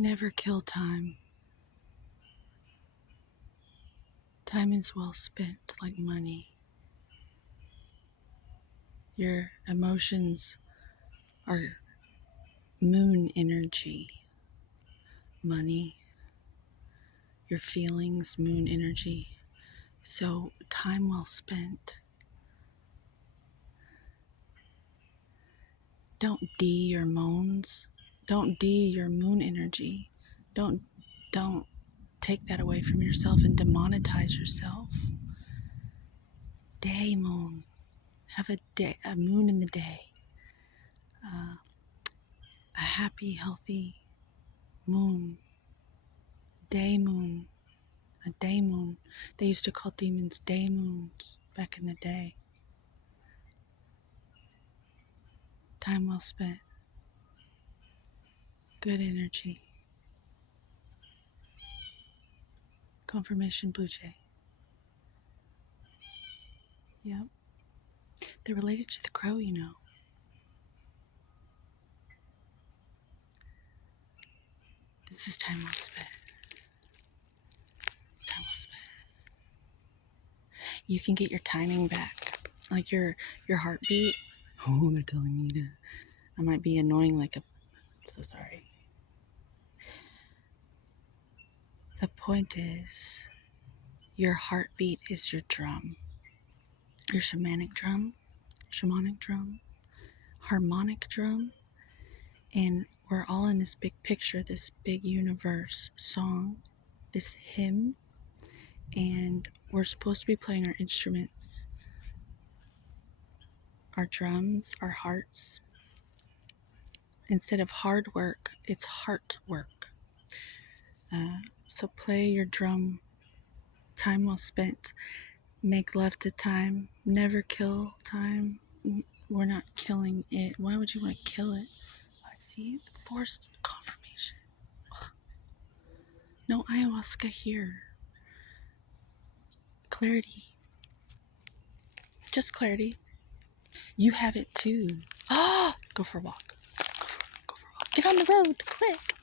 Never kill time. Time is well spent like money. Your emotions are moon energy. Money, your feelings, moon energy. So, time well spent. Don't D your moans. Don't D your moon energy. Don't take that away from yourself and demonetize yourself. Day moon. Have a moon in the day. A happy, healthy moon. Day moon. A day moon. They used to call demons day moons back in the day. Time well spent. Good energy. Confirmation Blue Jay. Yep. They're related to the crow, you know. This is time well spent. Time well spent. You can get your timing back. Like your heartbeat. Oh, they're telling me to. I might be annoying like a. So sorry. The point is, your heartbeat is your drum. Your shamanic drum, harmonic drum, and we're all in this big picture, this big universe song, this hymn, and we're supposed to be playing our instruments, our drums, our hearts. Instead of hard work, it's heart work. So play your drum. Time well spent. Make love to time. Never kill time. We're not killing it. Why would you want to kill it? See, forced confirmation. No ayahuasca here. Clarity. Just clarity. You have it too. Go for a walk. Go for a walk. Get on the road, quick.